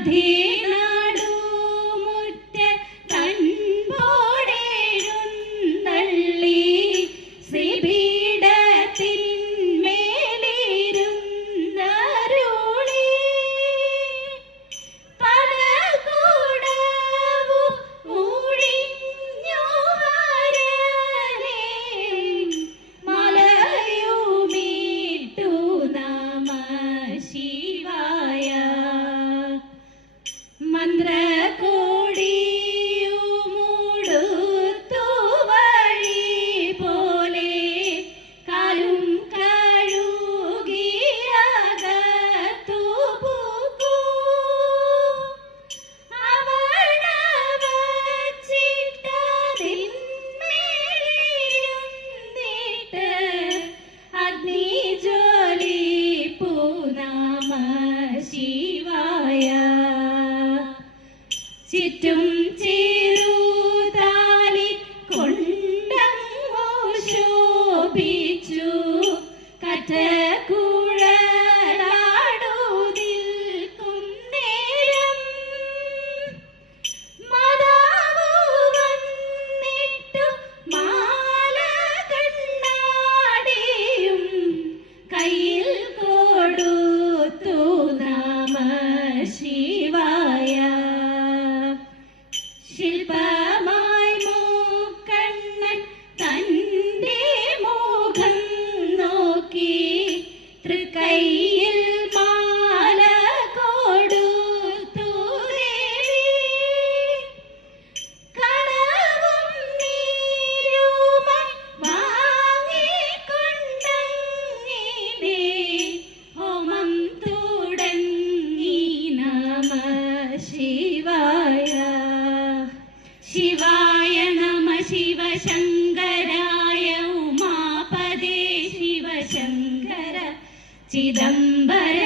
मध्ये Doom. ശില്പ ശിവശങ്കരായ ഉമാപദേ ശിവശങ്കര ചിദംബര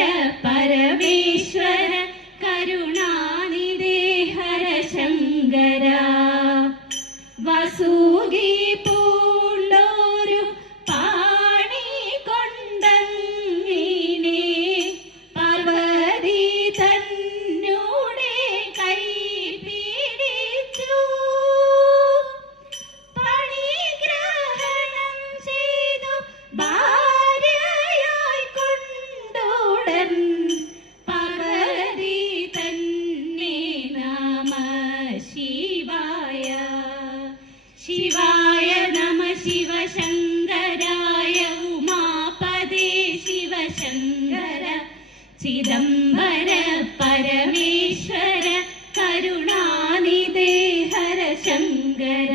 ചിദംബര പരമേശ്വര കരുണാനിധേ ഹര ശങ്കര.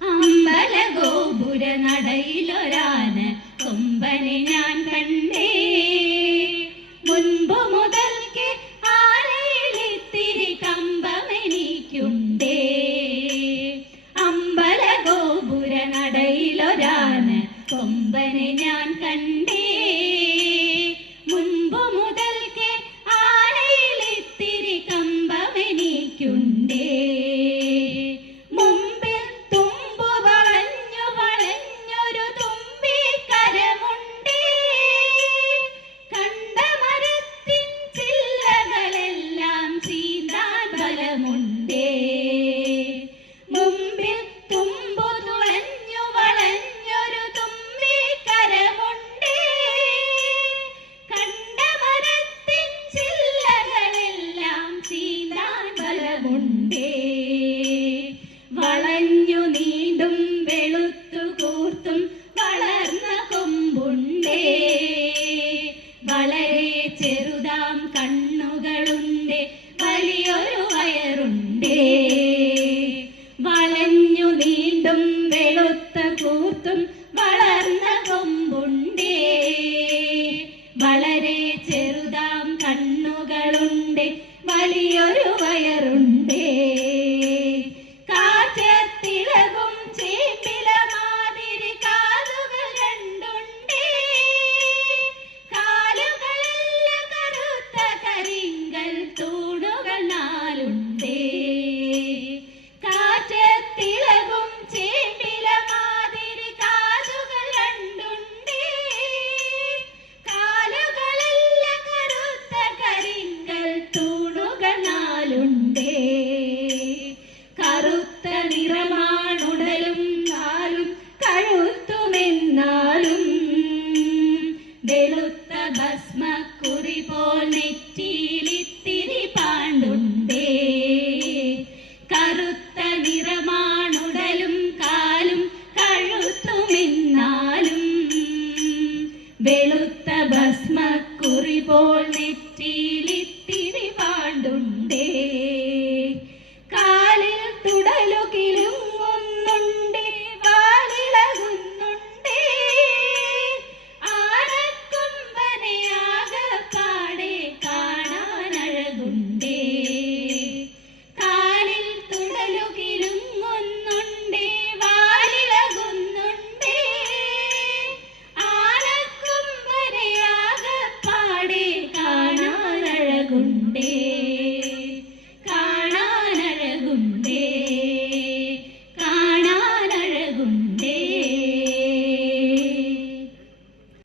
അമ്പല ഗോപുര നടയിലൊരാന കൊമ്പനെ ഞാൻ കണ്ടേ